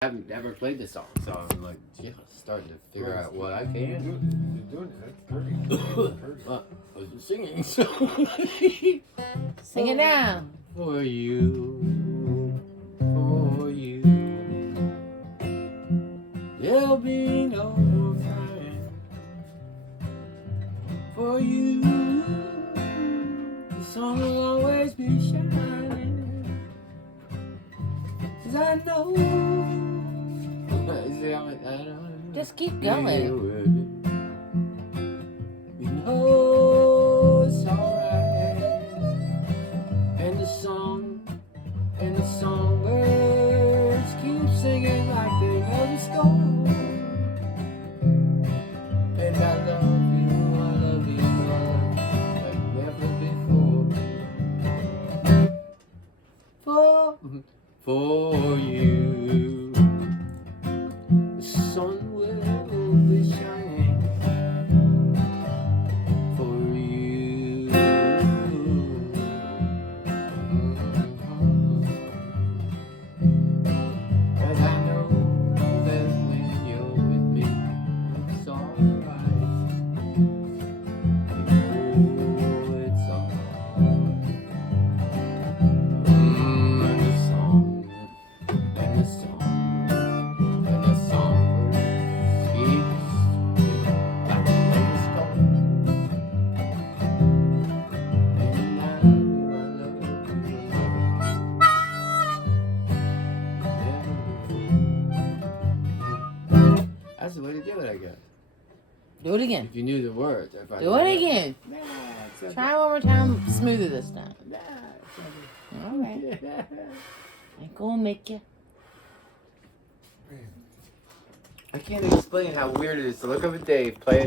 I haven't never played this song, so I'm like, yeah, starting to figure out what I can. You're doing it. That's great. I was just singing, so. Sing it now. For you, there'll be no more crying. For you, the sun will always be shining. 'Cause I know. Just keep going. You know it's alright. And the songbirds keep singing like they never stop. And I love you, like never before. For you, the sun will be shining. For you, 'cause I know that when you're with me, it's alright. You know it's alright. And the song keeps like the stone. And I love you. That's the way to do it, I guess. Do it again. If you knew the words. If I Do it again. Nah, it's okay. Try one more time. Smoother this time. Nah, it's okay. All right. I'm gonna make you. I can't explain how weird it is to look up at Dave, play a